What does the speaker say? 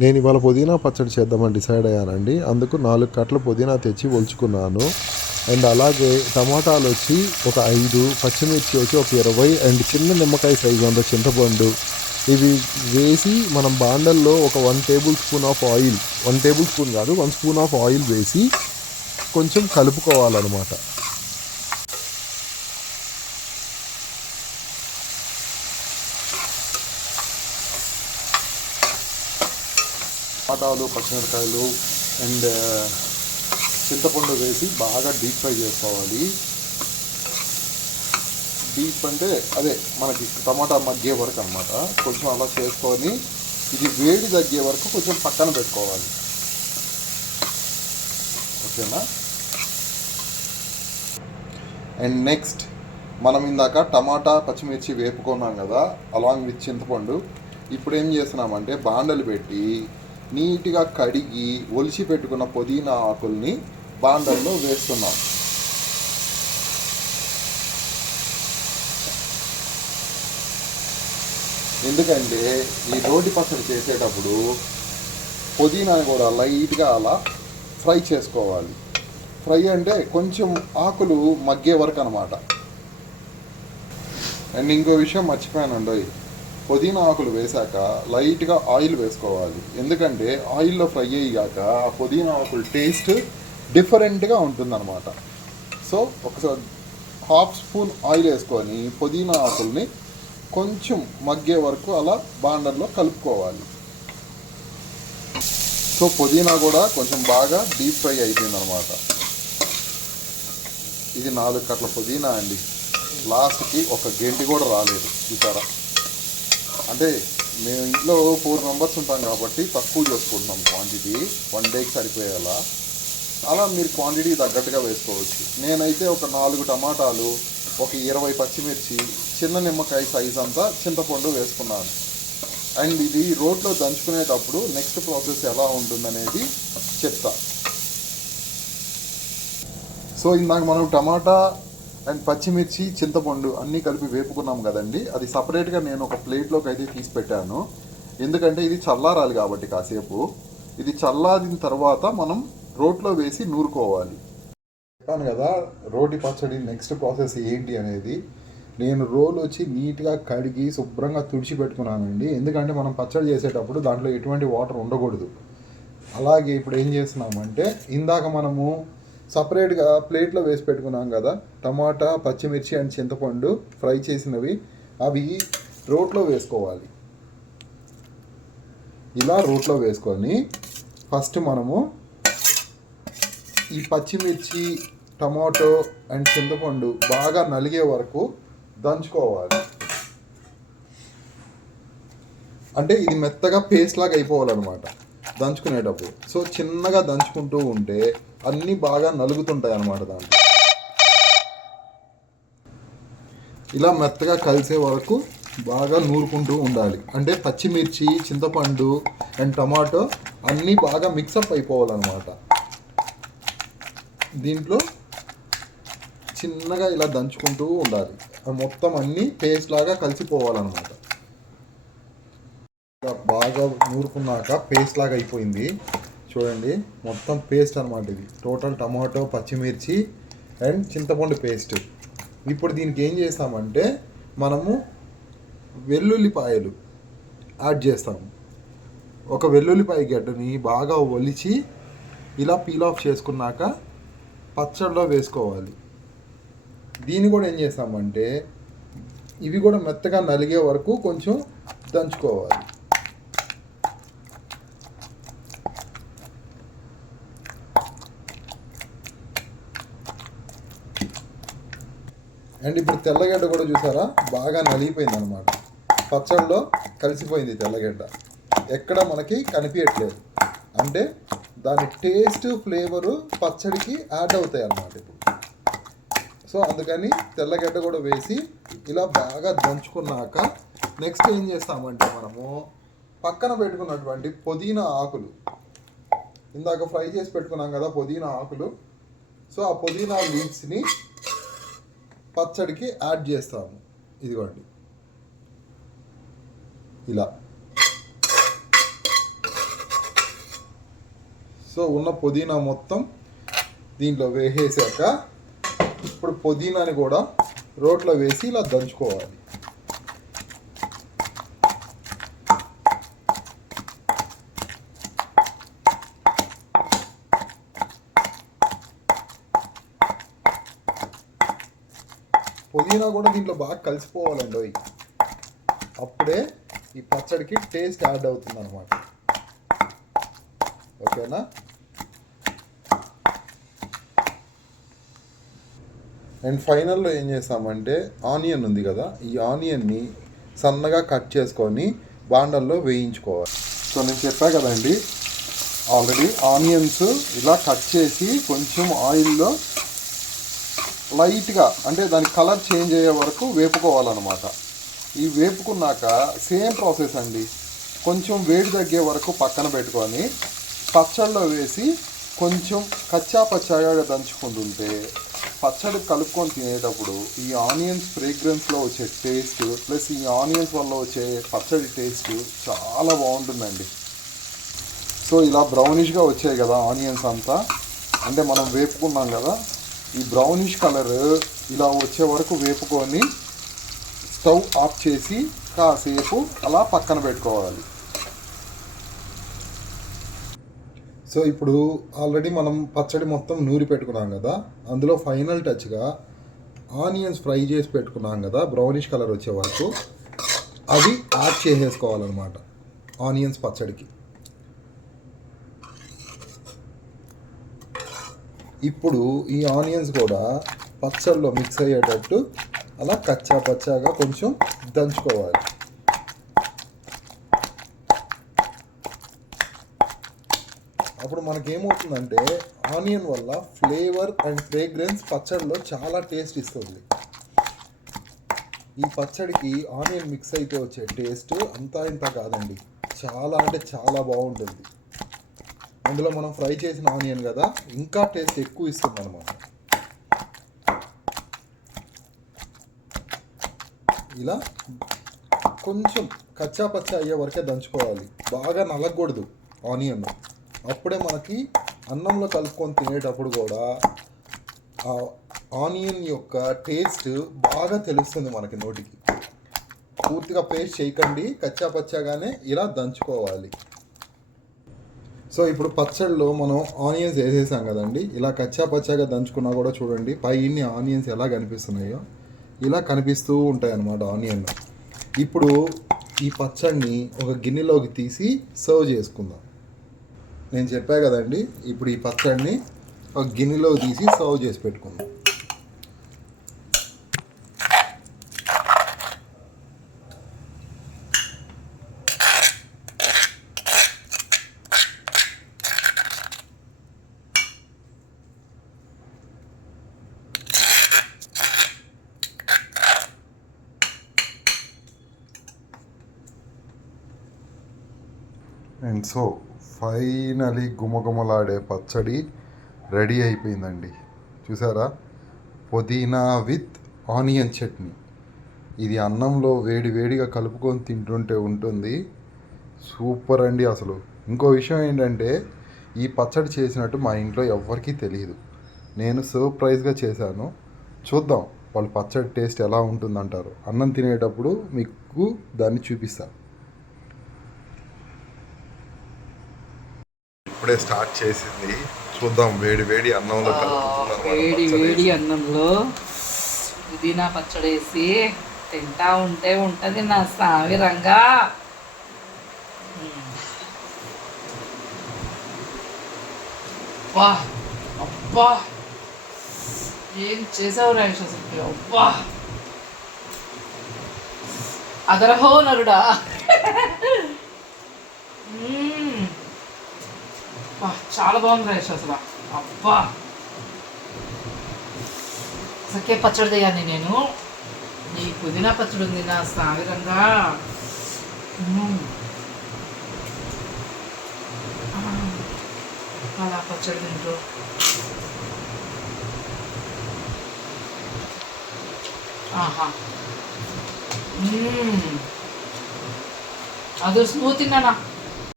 నేను ఇవాళ పుదీనా పచ్చడి చేద్దామని డిసైడ్ అయ్యానండి. అందుకు నాలుగు కట్టలు పుదీనా తెచ్చి ఒలుచుకున్నాను. అండ్ అలాగే టమాటాలు వచ్చి ఒక ఐదు పచ్చిమిర్చి వచ్చి ఒక ఇరవై అండ్ చిన్న నిమ్మకాయ సైజు అంత చింతపండు. ఇవి వేసి మనం బాండల్లో ఒక one tablespoon of oil one tablespoon కాదు వన్ స్పూన్ ఆఫ్ ఆయిల్ వేసి కొంచెం కలుపుకోవాలన్నమాట. టమాటాలు పచ్చిమిరకాయలు అండ్ చింతపండు వేసి బాగా డీప్ ఫ్రై చేసుకోవాలి. డీప్ అంటే అదే మనకి టమాటా మగ్గే వరకు అనమాట కొంచెం అలా చేసుకొని ఇది వేడి తగ్గే వరకు కొంచెం పక్కన పెట్టుకోవాలి. ఓకేనా? అండ్ నెక్స్ట్ మనం ఇందాక టమాటా పచ్చిమిర్చి వేపుకున్నాం కదా అలాంగ్ విత్ చింతపండు. ఇప్పుడు ఏం చేస్తున్నామంటే బాండలు పెట్టి నీట్గా కడిగి ఒలిచి పెట్టుకున్న పుదీనా ఆకుల్ని బాండల్లో వేస్తున్నాం. ఎందుకంటే ఈ రోటి పచ్చడి చేసేటప్పుడు పుదీనా కూడా లైట్గా అలా ఫ్రై చేసుకోవాలి. ఫ్రై అంటే కొంచెం ఆకులు మగ్గే వరకు అనమాట అండ్ ఇంకో విషయం మర్చిపోయానండి పుదీనా ఆకులు వేశాక లైట్గా ఆయిల్ వేసుకోవాలి. ఎందుకంటే ఆయిల్లో ఫ్రై అయ్యాక ఆ పుదీనా ఆకులు టేస్ట్ డిఫరెంట్గా ఉంటుందన్నమాట. సో ఒకసారి హాఫ్ స్పూన్ ఆయిల్ వేసుకొని పుదీనా ఆకుల్ని కొంచెం మగ్గే వరకు అలా బాండర్లో కలుపుకోవాలి. సో పుదీనా కూడా కొంచెం బాగా డీప్ ఫ్రై అయిపోయింది అనమాట ఇది నాలుగు కట్ల పుదీనా అండి. లాస్ట్కి ఒక గంటి కూడా రాలేదు. చూసారా? అంటే మేము ఇంట్లో ఫోర్ మెంబర్స్ ఉంటాం కాబట్టి తక్కువ చేసుకుంటున్నాం క్వాంటిటీ వన్ డేకి సరిపోయేలా. అలా మీరు క్వాంటిటీ తగ్గట్టుగా వేసుకోవచ్చు. నేనైతే ఒక నాలుగు టమాటాలు ఒక ఇరవై పచ్చిమిర్చి చిన్న నిమ్మకాయ సైజ్ అంతా చింతపండు వేసుకున్నాను. అండ్ ఇది రోడ్లో దంచుకునేటప్పుడు నెక్స్ట్ ప్రాసెస్ ఎలా ఉంటుందనేది చెప్తా. సో ఇందాక మనం టమాటా అండ్ పచ్చిమిర్చి చింతపండు అన్నీ కలిపి వేపుకున్నాం కదండి. అది సపరేట్గా నేను ఒక ప్లేట్లోకి అయితే తీసి పెట్టాను. ఎందుకంటే ఇది చల్లారాలి కాబట్టి కాసేపు. ఇది చల్లారిన తర్వాత మనం రోట్లో వేసి నూరుకోవాలి. చెప్పాను కదా రోటి పచ్చడి నెక్స్ట్ ప్రాసెస్ ఏంటి అనేది. నేను రోల్ వచ్చి నీట్గా కడిగి శుభ్రంగా తుడిచి పెట్టుకున్నానండి. ఎందుకంటే మనం పచ్చడి చేసేటప్పుడు దాంట్లో ఎటువంటి వాటర్ ఉండకూడదు. అలాగే ఇప్పుడు ఏం చేస్తున్నామంటే ఇందాక మనము సపరేట్గా ప్లేట్లో వేసి పెట్టుకున్నాం కదా. టమాటా పచ్చిమిర్చి అండ్ చింతపండు ఫ్రై చేసినవి. అవి రోట్లో వేసుకోవాలి. ఇలా రోట్లో వేసుకొని ఫస్ట్ మనము ఈ పచ్చిమిర్చి టమాటో అండ్ చింతపండు బాగా నలిగే వరకు దంచుకోవాలి. అంటే ఇది మెత్తగా పేస్ట్ లాగా అయిపోవాలన్నమాట. దంచుకునేటప్పుడు. సో చిన్నగా దంచుకుంటూ ఉంటే అన్నీ బాగా నలుగుతుంటాయి అన్నమాట దాంట్లో. ఇలా మెత్తగా కలిసే వరకు బాగా నూరుకుంటూ ఉండాలి. అంటే పచ్చిమిర్చి చింతపండు అండ్ టమాటో అన్నీ బాగా మిక్సప్ అయిపోవాలన్నమాట. దీంట్లో చిన్నగా ఇలా దంచుకుంటూ ఉండాలి. అది మొత్తం అన్నీ పేస్ట్ లాగా కలిసిపోవాలన్నమాట. బాగా నూరుకున్నాక పేస్ట్ లాగా అయిపోయింది. చూడండి మొత్తం పేస్ట్ అనమాట ఇది. టోటల్ టమాటో పచ్చిమిర్చి అండ్ చింతపండు పేస్ట్ ఇప్పుడు దీనికి ఏం చేస్తామంటే మనము వెల్లుల్లిపాయలు యాడ్ చేస్తాము. ఒక వెల్లుల్లిపాయ గడ్డని బాగా ఒలిచి ఇలా పీల్ ఆఫ్ చేసుకున్నాక పచ్చడిలో వేసుకోవాలి. దీన్ని కూడా ఏం చేస్తామంటే ఇవి కూడా మెత్తగా నలిగే వరకు కొంచెం దంచుకోవాలి. అండ్ ఇప్పుడు తెల్లగడ్డ కూడా చూసారా? బాగా నలిగిపోయింది అనమాట పచ్చడిలో కలిసిపోయింది తెల్లగడ్డ. ఎక్కడ మనకి కనిపించట్లేదు అంటే దాని టేస్ట్ ఫ్లేవరు పచ్చడికి యాడ్ అవుతాయి అన్నమాట ఇప్పుడు. సో అందుకని తెల్లగడ్డ కూడా వేసి ఇలా బాగా దంచుకున్నాక నెక్స్ట్ ఏం చేస్తామంటే మనము పక్కన పెట్టుకున్నటువంటి పుదీనా ఆకులు. ఇందాక ఫ్రై చేసి పెట్టుకున్నాం కదా పుదీనా ఆకులు. సో ఆ పుదీనా లీవ్స్ని పచ్చడికి యాడ్ చేస్తాము. ఇదిగోండి. ఇలా. సో ఉన్న పుదీనా మొత్తం దీంట్లో వేసేసాక ఇప్పుడు పుదీనాని కూడా రోట్లో వేసి ఇలా దంచుకోవాలి. పుదీనా కూడా దీంట్లో బాగా కలిసిపోవాలండి అప్పుడే ఈ పచ్చడికి టేస్ట్ యాడ్ అవుతుంది అనమాట ఓకేనా? అండ్ ఫైనల్లో ఏం చేస్తామంటే ఆనియన్ ఉంది కదా ఈ ఆనియన్ని సన్నగా కట్ చేసుకొని బాండల్లో వేయించుకోవాలి. సో నేను చెప్పా కదండి ఆల్రెడీ ఆనియన్స్ ఇలా కట్ చేసి కొంచెం ఆయిల్లో లైట్గా అంటే దాని కలర్ చేంజ్ అయ్యే వరకు వేపుకోవాలన్నమాట. ఈ వేపుకున్నాక సేమ్ ప్రాసెస్ అండి. కొంచెం వేడి తగ్గే వరకు పక్కన పెట్టుకొని పచ్చళ్ళలో వేసి కొంచెం కచ్చా పచ్చాగా దంచుకుంటుంటే పచ్చడి కలుపుకొని తినేటప్పుడు ఈ ఆనియన్స్ ఫ్రేగ్రెన్స్లో వచ్చే టేస్ట్ ప్లస్ ఈ ఆనియన్స్ వల్ల వచ్చే పచ్చడి టేస్ట్ చాలా బాగుంటుందండి. సో ఇలా బ్రౌనిష్గా వచ్చాయి కదా ఆనియన్స్ అంతా. అంటే మనం వేపుకున్నాం కదా ఈ బ్రౌనిష్ కలర్ ఇలా వచ్చే వరకు వేపుకొని స్టవ్ ఆఫ్ చేసి కాసేపు అలా పక్కన పెట్టుకోవాలి. సో ఇప్పుడు ఆల్రెడీ మనం పచ్చడి మొత్తం నూరి పెట్టుకున్నాం కదా అందులో ఫైనల్ టచ్గా ఆనియన్స్ ఫ్రై చేసి పెట్టుకున్నాం కదా బ్రౌనిష్ కలర్ వచ్చే వరకు అవి యాడ్ చేసేసుకోవాలన్నమాట ఆనియన్స్ పచ్చడికి. ఇప్పుడు ఈ ఆనియన్స్ కూడా పచ్చడిలో మిక్స్ అయ్యేటట్టు అలా కచ్చా పచ్చాగా కొంచెం దంచుకోవాలి. అప్పుడు మనకేమవుతుందంటే ఆనియన్ వల్ల ఫ్లేవర్ అండ్ ఫ్రేగ్రెన్స్ పచ్చడిలో చాలా టేస్ట్ ఇస్తుంది. ఈ పచ్చడికి ఆనియన్ మిక్స్ అయితే వచ్చే టేస్ట్ అంతా ఇంత కాదండి. చాలా అంటే చాలా బాగుంటుంది. అందులో మనం ఫ్రై చేసిన ఆనియన్ కదా ఇంకా టేస్ట్ ఎక్కువ ఇస్తుంది అనమాట ఇలా కొంచెం కచ్చా పచ్చా అయ్యే వరకే దంచుకోవాలి. బాగా నలగకూడదు ఆనియన్. అప్పుడే మనకి అన్నంలో కలుపుకొని తినేటప్పుడు కూడా ఆ ఆనియన్ యొక్క టేస్ట్ బాగా తెలుస్తుంది మనకి నోటికి. పూర్తిగా పేస్ట్ చేయకండి కచ్చా పచ్చాగానే ఇలా దంచుకోవాలి. సో ఇప్పుడు పచ్చడిలో మనం ఆనియన్స్ వేసేసాం కదండి. ఇలా కచ్చా పచ్చాగా దంచుకున్నా కూడా చూడండి పైన ఆనియన్స్ ఎలా కనిపిస్తున్నాయో. ఇలా కనిపిస్తూ ఉంటాయి అన్నమాట ఆనియన్ ఇప్పుడు ఈ పచ్చడిని ఒక గిన్నెలోకి తీసి సర్వ్ చేసుకుందాం. నేను చెప్పా కదండి ఇప్పుడు ఈ పచ్చడిని ఒక గిన్నెలో తీసి సర్వ్ చేసి పెట్టుకుందాం. అండ్ సో ఫైనలీ గుమగుమలాడే పచ్చడి రెడీ అయిపోయిందండి. చూసారా? పుదీనా విత్ ఆనియన్ చట్నీ. ఇది అన్నంలో వేడి వేడిగా కలుపుకొని తింటుంటే ఉంటుంది. సూపర్ అండి అసలు. ఇంకో విషయం ఏంటంటే ఈ పచ్చడి చేసినట్టు మా ఇంట్లో ఎవ్వరికీ తెలియదు. నేను సర్ప్రైజ్గా చేశాను. చూద్దాం వాళ్ళు పచ్చడి టేస్ట్ ఎలా ఉంటుందంటారు. అన్నం తినేటప్పుడు మీకు దాన్ని చూపిస్తాను ఇప్పుడే స్టార్ట్ చేసింది చూద్దాం వేడి వేడి అన్నంలో వేడి. వేడి అన్నంలో పుదీనా పచ్చడి వేసి తింటా ఉంటే ఉంటది నా స్వామి రంగా. వా అబ్బా ఏం చేసావు రాయేష్ అసలు అబ్బా అదరహో నరుడా. అబ్బా, చాలా బాగుంది రాయేష్ అసలు. అబ్బా. సకే పచ్చడి తీయాలి నేను. ఈ పుదీనా పచ్చడి ఉంది నా సాగరంగా అలా పచ్చడి తింటూ. ఆహా. మ్మ్. అది స్మూత్ తిన్నానా?